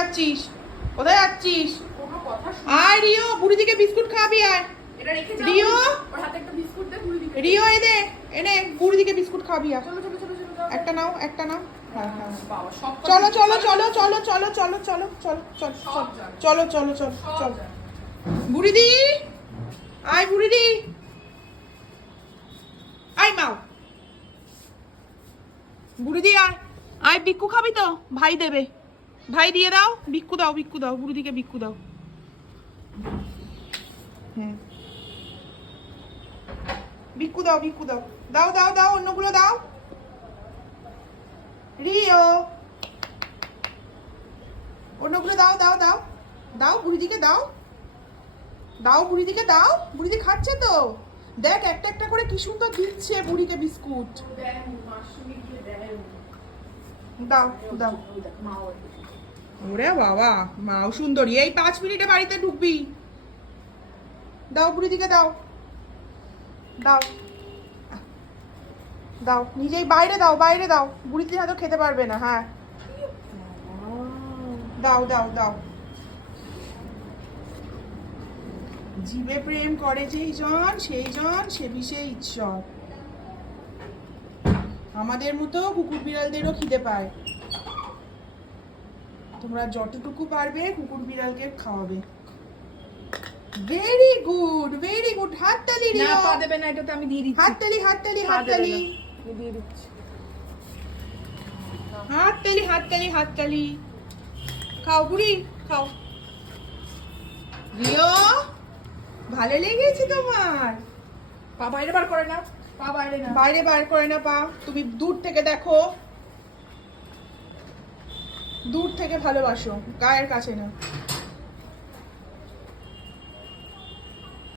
যাচ্ছিস? কোথায় যাচ্ছিস? আয় রিও, বুড়িদিকে বিস্কুট খাওয়াবি। আয় রিও, রিও এনে এনে বুড়িদিকে বিস্কুট খাওয়াবি। আয়, একটা নাও, একটা নাও। হ্যাঁ হ্যাঁ, চলো চলো চলো চলো চলো চলো চলো চলো চলো চলো চলো চলো চলো। বুড়িদি, আয় বুড়িদি, আয় মাও। বুড়িদি আয়, আয় বিক্কু খাবি তো? ভাই দেবে, ভাই দিয়ে দাও। বিক্কু দাও, বিক্কু দাও, বুড়িদিকে বিক্কু দাও। হুম, বিক্কু দাও, বিক্কু দাও, দাও দাও দাও, অন্যগুলো দাও। রিও, অন্যগুলো দাও দাও দাও দাও, বুড়িদিকে দাও, দাও বুড়িদিকে দাও। বুড়িদি খাচ্ছে তো, দেখ একটা একটা করে কি সুন্দর দিচ্ছে বুড়িকে বিস্কুট। দাও দাও। ওরে বাবা, মাও সুন্দরী। এই 5 মিনিটে বাড়িতে ঢুকবি। দাও বুড়িদিকে দাও, দাও দাও, নিজেই বাইরে দাও, বাইরে দাও। বুড়িদি হয়তো খেতে পারবে না। হ্যাঁ, দাও দাও দাও। জীবে প্রেম করে যেই জন, সেই জন সে বিষে ঈশ্বর। আমাদের মতো কুকুর বিড়ালদেরও খিদে পায়। তোমরা যতটুকু পারবে কুকুর বিড়ালকে খাওয়াবে। Very good, very good. হাততালি রিও। না, পা দেবে না, এটা তো আমি দিয়ে দিচ্ছি। হাততালি হাততালি হাততালি আমি দিয়ে দিচ্ছি। হাততালি হাততালি হাততালি। খাও বুড়ি, খাও। রিও, ভালো লেগেছে তোমার? পা বাইরে বার করে না, পা বাইরে না। বাইরে বার করে না পা। তুমি দূর থেকে দেখো, দূর থেকে ভালোবাসো, গায়ের কাছে না।